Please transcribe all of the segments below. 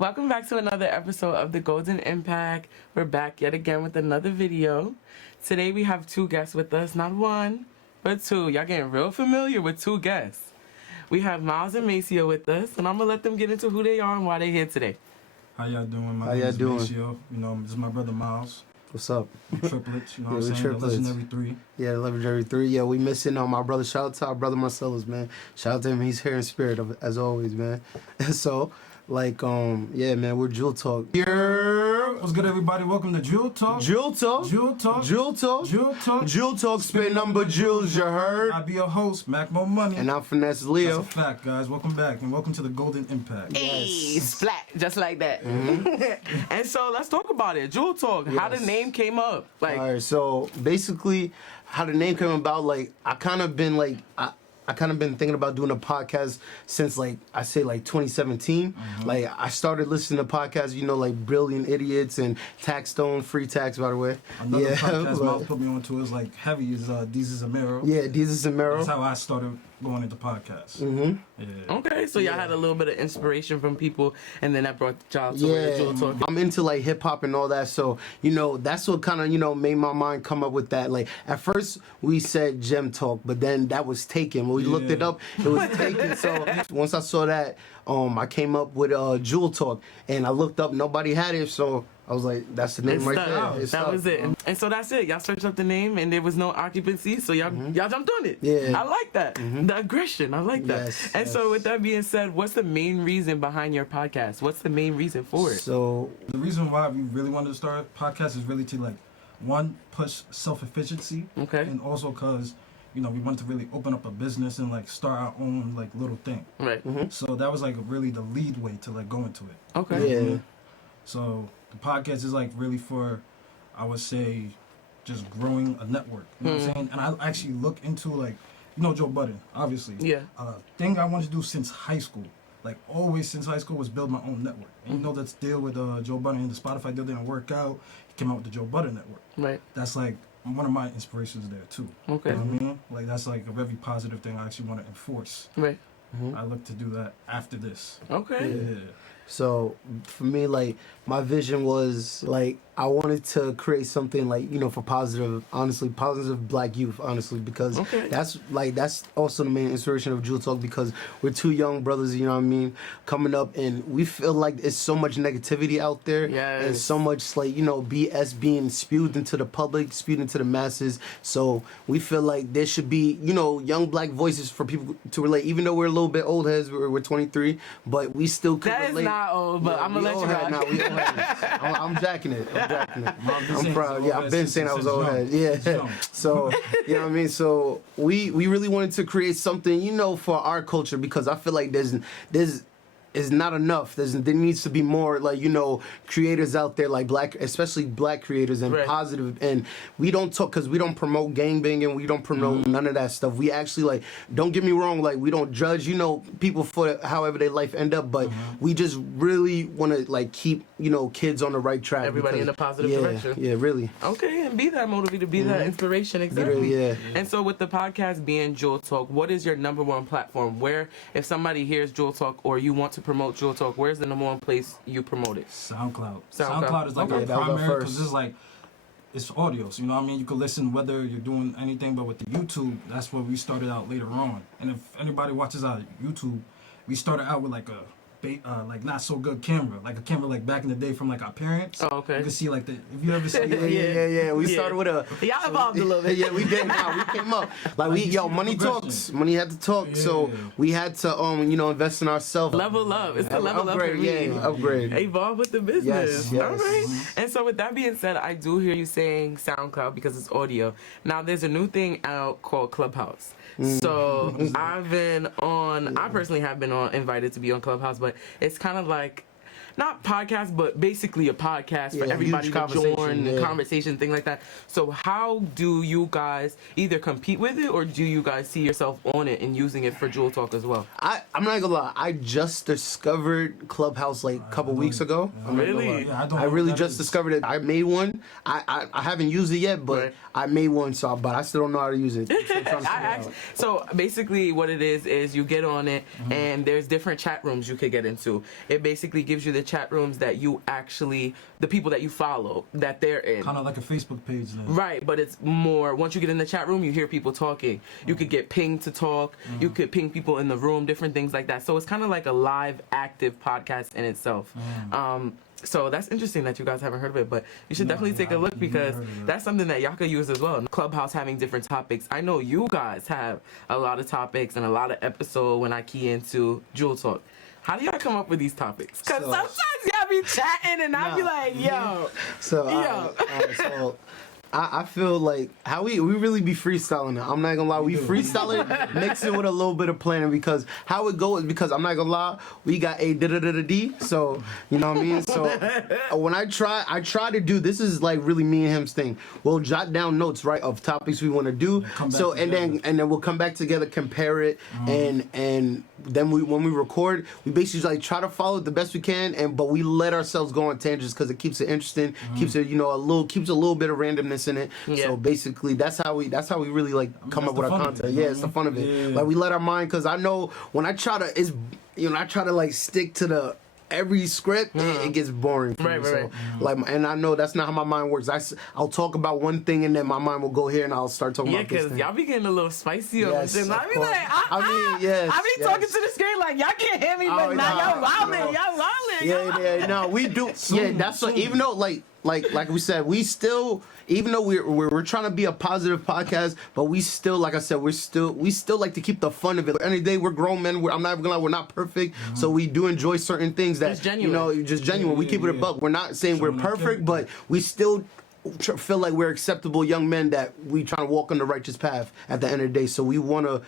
Welcome back to another episode of The Golden Impact. We're back yet again with another video. Today we have two guests with us, not one, but two. Y'all getting real familiar with two guests. We have Miles and Maceo with us, and I'm going to let them get into who they are and why they're here today. How y'all doing? My name is Maceo. You know, this is my brother Miles. What's up? Triplets, you know what I'm saying? Triplets. Legendary 3. Yeah, Legendary 3. Yeah, we missing my brother. Shout out to our brother Marcellus, man. Shout out to him. He's here in spirit, as always, man. So, yeah, man, we're JewelTalk. Yeah. What's good, everybody? Welcome to JewelTalk. JewelTalk. JewelTalk. JewelTalk. JewelTalk. JewelTalk. Spin number jewels, you heard? I'll be your host, Mac Mo Money. And I'm Finesse Leo. That's a fact, guys. Welcome back, and welcome to the Golden Impact. Hey, Yes. splat, just like that. Mm-hmm. And so let's talk about it. JewelTalk, how the Yes. name came up. All right, so basically, how the name came about, I kind of been thinking about doing a podcast since 2017. Mm-hmm. I started listening to podcasts, Brilliant Idiots and Tax Stone, Free Tax, by the way. Another podcast Miles put me on to is heavy is Deezus Amaro. Yeah, Deezus Amaro. That's how I started going into podcasts. Mm-hmm. Yeah. Okay, so y'all had a little bit of inspiration from people, and then that brought y'all to where JewelTalk. I'm into hip hop and all that, so that's what kind of made my mind come up with that. At first we said Gem Talk, but then that was taken. When we looked it up, it was taken. So once I saw that, I came up with JewelTalk, and I looked up, nobody had it, so I was like, that's the name right there. That was it. And so that's it. Y'all searched up the name and there was no occupancy, so y'all jumped on it. Yeah. I like that. The aggression. I like that. Yes, and so with that being said, what's the main reason behind your podcast? What's the main reason for it? So the reason why we really wanted to start a podcast is really to one, push self-efficiency. Okay. And also because we wanted to really open up a business and start our own little thing. Right. So that was really the lead way to go into it. Okay. yeah. So the podcast is really for, I would say, just growing a network. You know what I'm saying? And I actually look into Joe Budden, obviously. Yeah. Thing I wanted to do since high school, always since high school, was build my own network. And that's deal with Joe Budden and the Spotify deal didn't work out. He came out with the Joe Budden network. Right. That's one of my inspirations there too. Okay. You know what I mean? That's a very positive thing I actually want to enforce. Right. I look to do that after this. Okay. Yeah. So for me, my vision was I wanted to create something for positive Black youth, honestly, because that's also the main inspiration of JewelTalk, because we're two young brothers, coming up, and we feel it's so much negativity out there, and so much BS being spewed into the public, spewed into the masses. So we feel there should be young Black voices for people to relate, even though we're a little bit old heads. We're 23, but we still could relate. That is not old, but I'm gonna let you rock. Nah, we old heads. I'm jacking it. I'm proud. Yeah, I've been saying I was old head. Yeah. So you know what I mean. So we really wanted to create something for our culture, because I feel there's is not enough. There needs to be more creators out there, especially Black creators, and positive. And we don't talk, because we don't promote gangbanging, we don't promote none of that stuff. We actually don't get me wrong, we don't judge people for however their life end up, but we just really want to keep kids on the right track. Everybody in a positive direction. Yeah, really. Okay, and be that motivated, be that inspiration. Exactly. Yeah. And so with the podcast being JewelTalk, what is your number one platform where, if somebody hears JewelTalk or you want to promote JewelTalk, where's the number one place you promote it? SoundCloud is our primary, because it's audio, so you can listen whether you're doing anything. But with the YouTube, that's where we started out later on. And if anybody watches our YouTube, we started out with a not so good camera, a camera back in the day from our parents. Oh, okay. You can see if you ever see yeah. We started with y'all evolved a little bit. Yeah, we did. We came up money talks. Money had to talk. Yeah. So we had to invest in ourselves. Level up. It's the level upgrade, up for me. Yeah, upgrade. Evolve with the business. Yes. All right. And so with that being said, I do hear you saying SoundCloud because it's audio. Now there's a new thing out called Clubhouse. So I personally have been invited to be on Clubhouse, but it's kind of not podcast, but basically a podcast for everybody to join, conversation, thing like that. So how do you guys either compete with it, or do you guys see yourself on it and using it for JewelTalk as well? I'm not gonna lie, I just discovered Clubhouse a couple weeks ago. Really? Yeah, I really just discovered it. I made one. I haven't used it yet, but I made one, but I still don't know how to use it. So basically what it is you get on it, and there's different chat rooms you could get into. It basically gives you the chat rooms that you actually, the people that you follow, that they're in. Kind of like a Facebook page then. Right, but it's more, once you get in the chat room, you hear people talking. You could get pinged to talk. You could ping people in the room, different things like that. So it's kind of like a live, active podcast in itself. So that's interesting that you guys haven't heard of it, but you should definitely take a look because that's something that y'all could use as well. Clubhouse having different topics. I know you guys have a lot of topics and a lot of episodes when I key into JewelTalk. How do y'all come up with these topics? Because sometimes y'all be chatting and I'll be like, yo. So I feel like how we really be freestyling it. I'm not gonna lie, we freestyle it, mix it with a little bit of planning because how it goes is because I'm not gonna lie, we got a da-da-da-da-D, so you know what I mean? So when I try to do, this is like really me and him's thing. We'll jot down notes, right, of topics we want to do. So and then we'll come back together, compare it, and then when we record, we basically like try to follow it the best we can, but we let ourselves go on tangents because it keeps it interesting, keeps it keeps a little bit of randomness in it. Yeah. So basically, that's how we really like come up with our content. Yeah, it's the fun of it. Yeah. Like we let our mind, because I know when I try to like stick to every script, it gets boring for me. So, like, and I know that's not how my mind works. I'll talk about one thing and then my mind will go here and I'll start talking about this thing. Yeah, because y'all be getting a little spicy on this. And I be like, I be talking to the screen like, y'all can't hear me, but now y'all wildin'. Yeah, no, we do. Yeah, that's what, even though like we said, we still, even though we're trying to be a positive podcast, but we still, like I said, we still like to keep the fun of it. Any day we're grown men. I'm not gonna lie, we're not perfect, so we do enjoy certain things that just genuine. We keep it a buck. We're not saying we're perfect, but we still feel like we're acceptable young men that we trying to walk on the righteous path at the end of the day. So we want to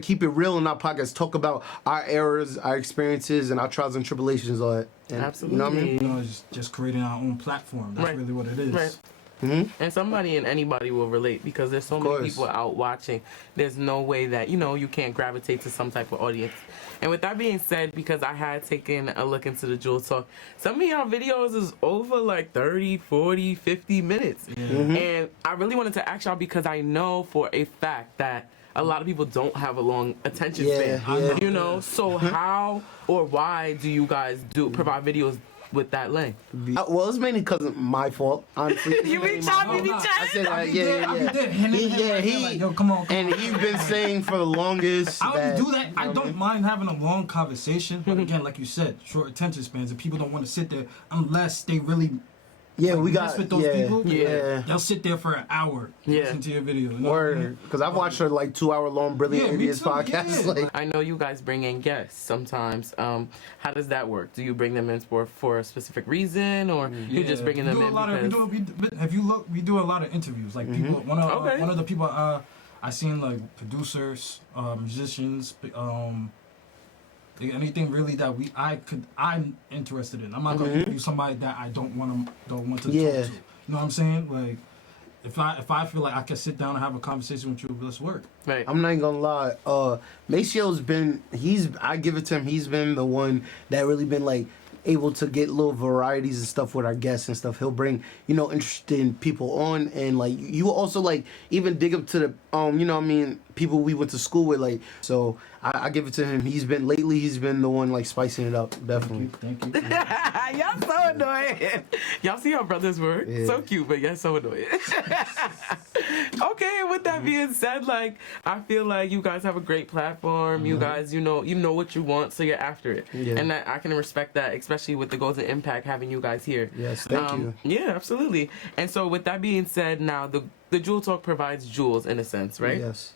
keep it real in our podcast, talk about our errors, our experiences, and our trials and tribulations, all that. And, absolutely. You know what I mean? It's just creating our own platform. That's really what it is. Right. And somebody and anybody will relate because there's so many people out watching. There's no way that, you can't gravitate to some type of audience. And with that being said, because I had taken a look into the JewelTalk, some of y'all videos is over like 30, 40, 50 minutes. And I really wanted to ask y'all because I know for a fact that a lot of people don't have a long attention span. So how or why do you guys provide videos with that length? Well, it's mainly because of my fault, honestly. You be chopping, I said that, come on. And he's been saying for the longest. I always do that. I don't mind having a long conversation, but again, like you said, short attention spans, and people don't want to sit there unless they really. Yeah, we got with those people. Yeah, they'll sit there for an hour listen to your video. Because I've watched her like 2 hour long Brilliant Idiots podcast. Yeah. Like, I know you guys bring in guests sometimes. How does that work? Do you bring them in for a specific reason, or you just bringing them in? We do a lot of interviews. Like people, one of the people I seen, like producers, musicians, anything really that I'm interested in. I'm not gonna interview somebody that I don't want to talk to. You know what I'm saying? Like, if I feel like I can sit down and have a conversation with you, let's work. Right. I'm not gonna lie. Macio's been. I give it to him. He's been the one that really been like able to get little varieties and stuff with our guests and stuff. He'll bring interesting people on, and like you also like even dig up to the people we went to school with, like, so I give it to him. He's been the one like spicing it up, definitely. Thank you. Y'all so annoying. Y'all see how brothers work? Yeah. So cute, but y'all so annoying. Okay, with that being said, like, I feel like you guys have a great platform. You guys, you know what you want, so you're after it. Yeah. And I can respect that, especially with the Goals and Impact having you guys here. Yes, thank you. Yeah, absolutely. And so with that being said, now the JewelTalk provides jewels in a sense, right? Yes.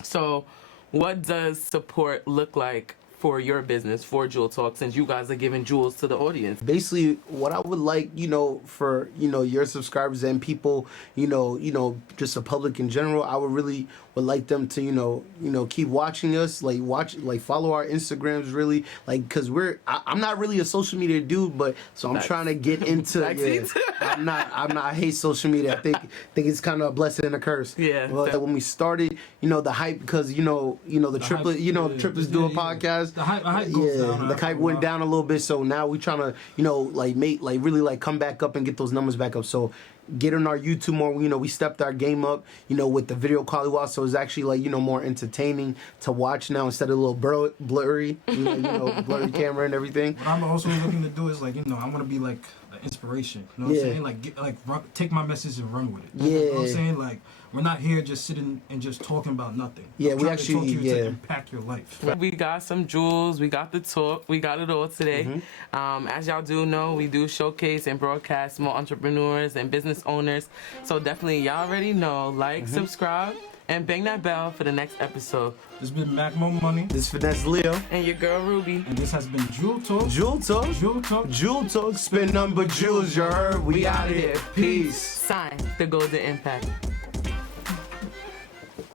So what does support look like for your business, for JewelTalk, since you guys are giving jewels to the audience? Basically, what I would like, for, your subscribers and people, just the public in general, I would like them to, keep watching us, follow our Instagrams, really, because I'm not really a social media dude, but so I'm trying to get into I'm not, I hate social media. I think it's kind of a blessing and a curse. Yeah. Well, when we started, the hype, because, the triplets do a podcast. us. The hype goes down. The hype went down a little bit, so now we trying to, really come back up and get those numbers back up. So get on our YouTube more. We stepped our game up, with the video quality wise, so it's actually more entertaining to watch now instead of a little blurry, blurry camera and everything. What I'm also looking to do is I want to be like an inspiration. You know what I'm saying? Take my message and run with it. Yeah. You know what I'm saying? We're not here just sitting and just talking about nothing. Yeah, we actually talk to you to impact your life. We got some jewels, we got the talk, we got it all today. As y'all do know, we do showcase and broadcast more entrepreneurs and business owners. So definitely, y'all already know, subscribe, and bang that bell for the next episode. This has been Mac Mo Money. This is Finesse Leo. And your girl Ruby. And this has been JewelTalk. JewelTalk. Spin number jewels, you heard. We out here. Peace. Sign the Golden Impact.